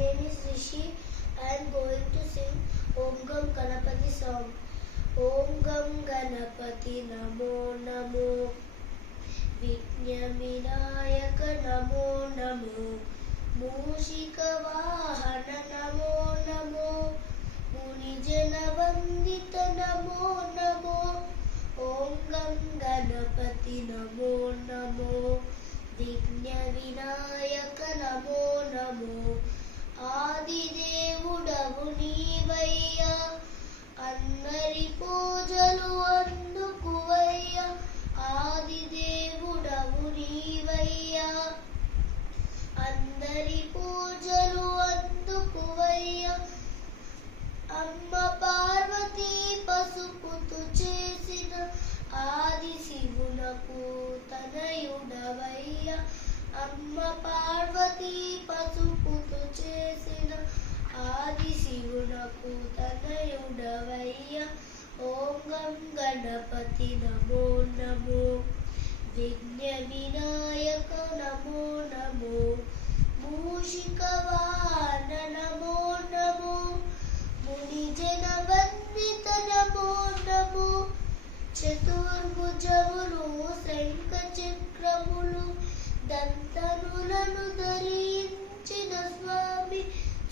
name is Rishi. I am going to sing Om Gam Ganapati song. Om Gam Ganapati Namo Namo Vigna Vinayaka Namo Namo Mushika Vahana Namo Namo Munijana Vandita Namo Namo Om Gam Ganapati Namo Namo Vigna Vinayaka Namo Namo Adi Devudavu Neevayya Annari Poojalu Andukuvayya Adi Devudavu Neevayya Annari Poojalu Andukuvayya Amma Parvati Pasuputu Chesina Adi Sivunaku Tanayudavayya Amma Parvati Pasuputu Chesina Adi Sivunaku Tanayudavayya Om Gam Ganapati Namo Namo Vigna Vinayaka Namo Namo Mushika Vahana Namo Namo Munijana Vandita Namo Namo చతుర్భుజములు శంఖ చక్రములు దంతములను ధరించిన స్వామి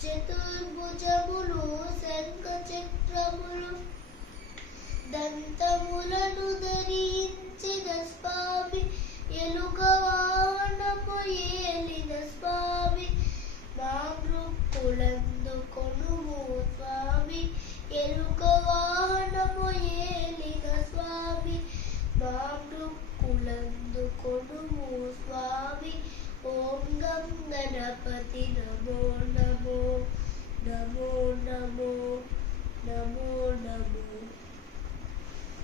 చతుర్భుజములు శంఖ చక్రములు దంతములను ధరించిన స్వామి ఎలుక వాహనము ఏలిన స్వామి మా మృక్కులందుకొనుము స్వామి ఎలుక వాహనము ఏలిన స్వామి మా మృక్కులందుకొనుము స్వామి ఓం గం గణపతి నమో నమో నమో నమో నమో నమో